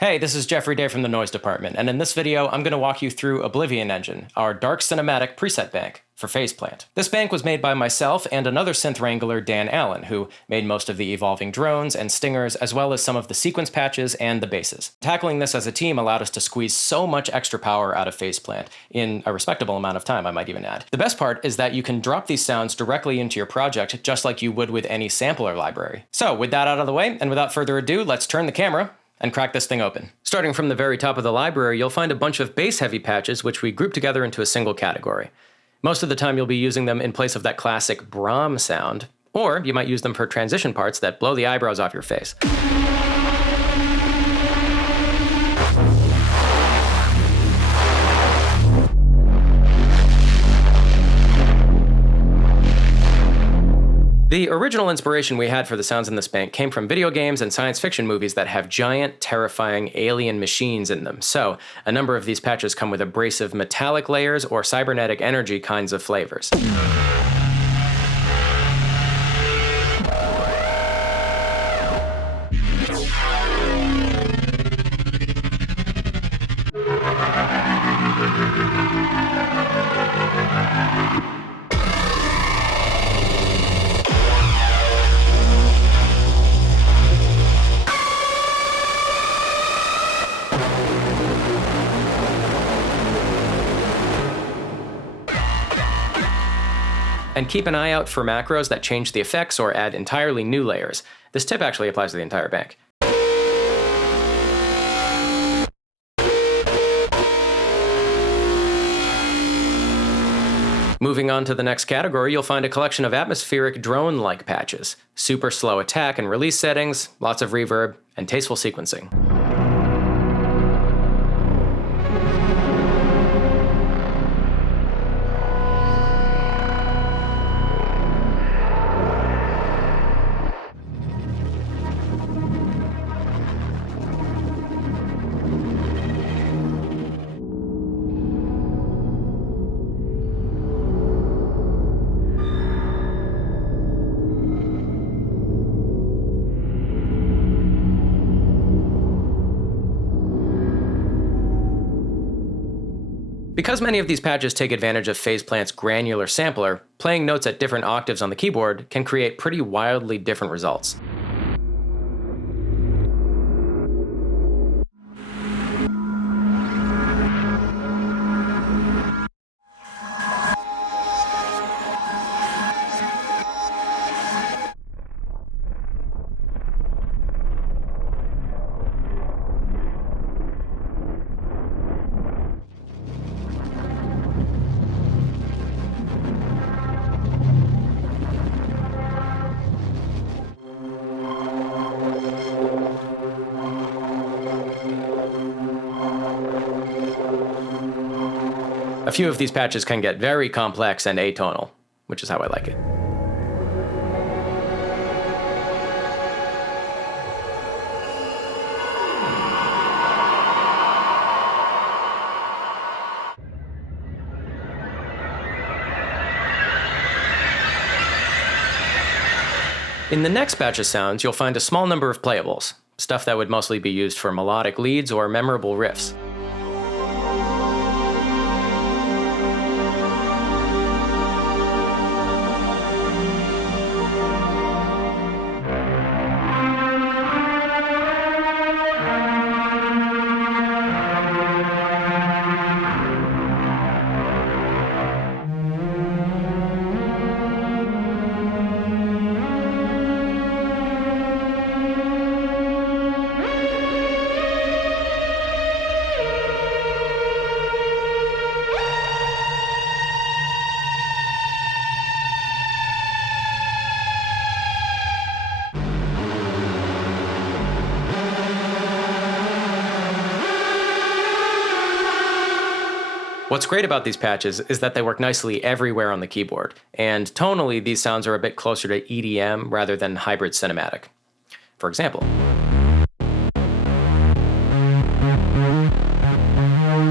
Hey, this is Geoffrey Day from the Noise Department, and in this video, I'm going to walk you through Oblivion Engine, our dark cinematic preset bank for Phase Plant. This bank was made by myself and another synth wrangler, Dan Allen, who made most of the evolving drones and stingers, as well as some of the sequence patches and the basses. Tackling this as a team allowed us to squeeze so much extra power out of Phase Plant, in a respectable amount of time, I might even add. The best part is that you can drop these sounds directly into your project, just like you would with any sampler library. So, with that out of the way, and without further ado, let's turn the camera and crack this thing open. Starting from the very top of the library, you'll find a bunch of bass-heavy patches which we group together into a single category. Most of the time you'll be using them in place of that classic braams sound, or you might use them for transition parts that blow the eyebrows off your face. The original inspiration we had for the sounds in this bank came from video games and science fiction movies that have giant, terrifying alien machines in them, so a number of these patches come with abrasive metallic layers or cybernetic energy kinds of flavors. And keep an eye out for macros that change the effects or add entirely new layers. This tip actually applies to the entire bank. Moving on to the next category, you'll find a collection of atmospheric drone-like patches. Super slow attack and release settings, lots of reverb, and tasteful sequencing. Because many of these patches take advantage of Phase Plant's granular sampler, playing notes at different octaves on the keyboard can create pretty wildly different results. A few of these patches can get very complex and atonal, which is how I like it. In the next batch of sounds, you'll find a small number of playables, stuff that would mostly be used for melodic leads or memorable riffs. What's great about these patches is that they work nicely everywhere on the keyboard, and tonally these sounds are a bit closer to EDM rather than hybrid cinematic. For example,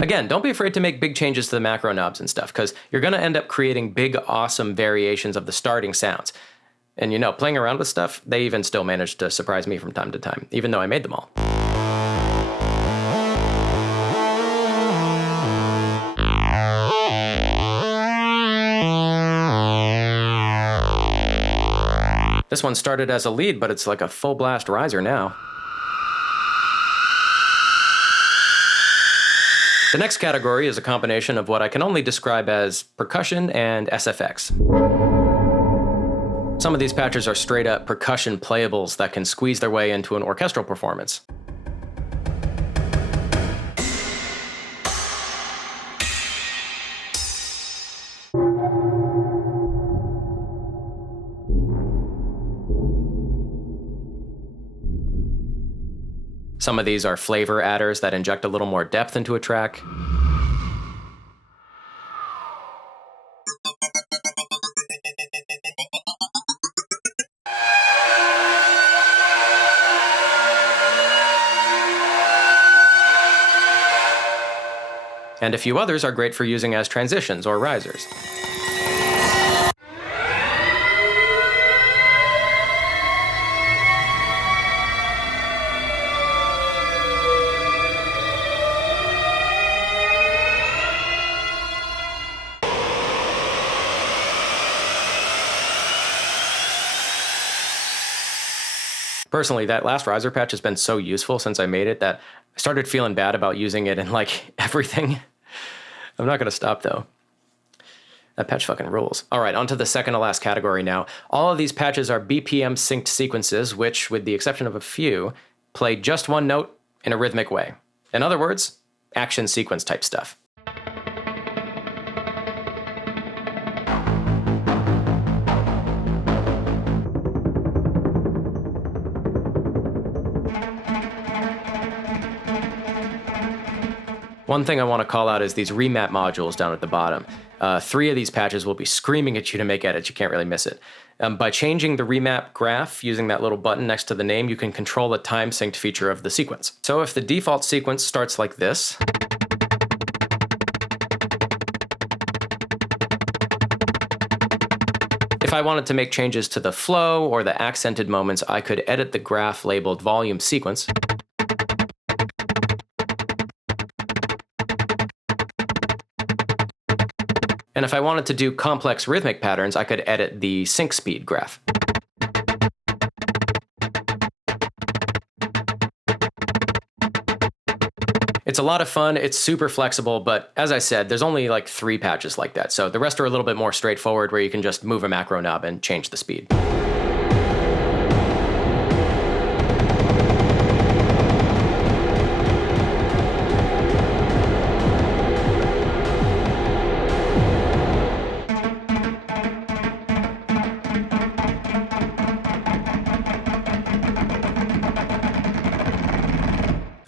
again, don't be afraid to make big changes to the macro knobs and stuff, because you're going to end up creating big, awesome variations of the starting sounds. And you know, playing around with stuff, they even still manage to surprise me from time to time, even though I made them all. This one started as a lead, but it's like a full blast riser now. The next category is a combination of what I can only describe as percussion and SFX. Some of these patches are straight up percussion playables that can squeeze their way into an orchestral performance. Some of these are flavor adders that inject a little more depth into a track. And a few others are great for using as transitions or risers. Personally, that last riser patch has been so useful since I made it that I started feeling bad about using it in like everything. I'm not gonna stop though. That patch fucking rules. All right, on to the second to last category now. All of these patches are BPM synced sequences, which, with the exception of a few, play just one note in a rhythmic way. In other words, action sequence type stuff. One thing I want to call out is these remap modules down at the bottom. 3 of these patches will be screaming at you to make edits. You can't really miss it. By changing the remap graph using that little button next to the name, you can control the time synced feature of the sequence. So if the default sequence starts like this, if I wanted to make changes to the flow or the accented moments, I could edit the graph labeled volume sequence. And if I wanted to do complex rhythmic patterns, I could edit the sync speed graph. It's a lot of fun, it's super flexible, but as I said, there's only like 3 patches like that, so the rest are a little bit more straightforward where you can just move a macro knob and change the speed.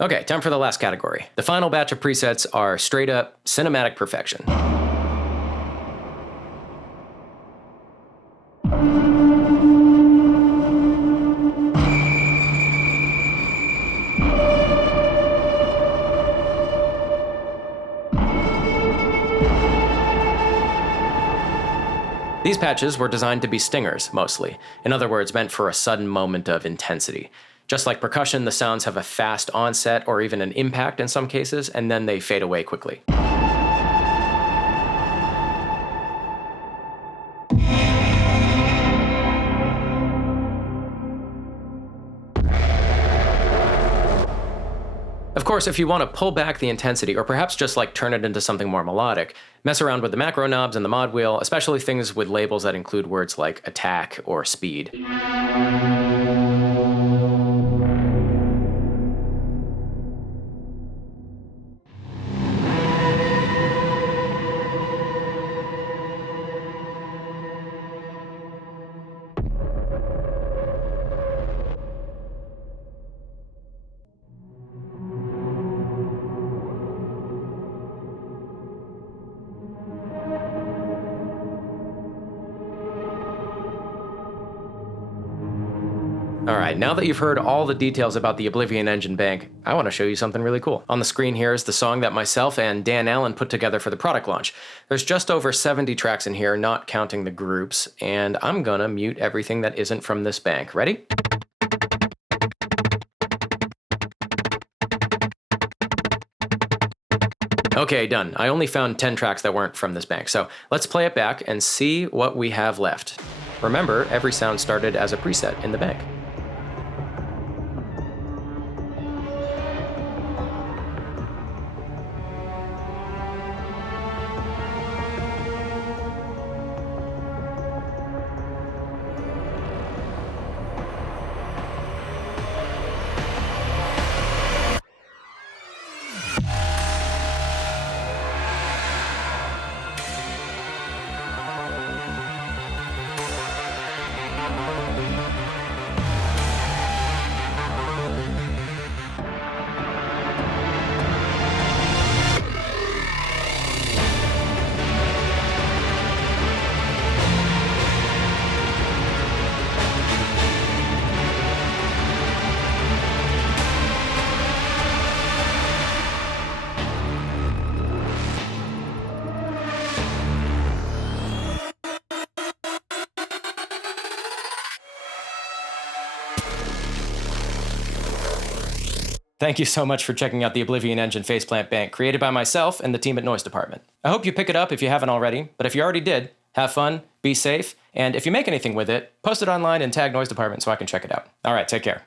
Okay, time for the last category. The final batch of presets are straight up cinematic perfection. These patches were designed to be stingers, mostly. In other words, meant for a sudden moment of intensity. Just like percussion, the sounds have a fast onset or even an impact in some cases, and then they fade away quickly. Of course, if you want to pull back the intensity, or perhaps just like turn it into something more melodic, mess around with the macro knobs and the mod wheel, especially things with labels that include words like attack or speed. Alright, now that you've heard all the details about the Oblivion Engine bank, I want to show you something really cool. On the screen here is the song that myself and Dan Allen put together for the product launch. There's just over 70 tracks in here, not counting the groups, and I'm gonna mute everything that isn't from this bank. Ready? Okay, done. I only found 10 tracks that weren't from this bank, so let's play it back and see what we have left. Remember, every sound started as a preset in the bank. Thank you so much for checking out the Oblivion Engine faceplant bank created by myself and the team at Noise Department. I hope you pick it up if you haven't already, but if you already did, have fun, be safe, and if you make anything with it, post it online and tag Noise Department so I can check it out. All right, take care.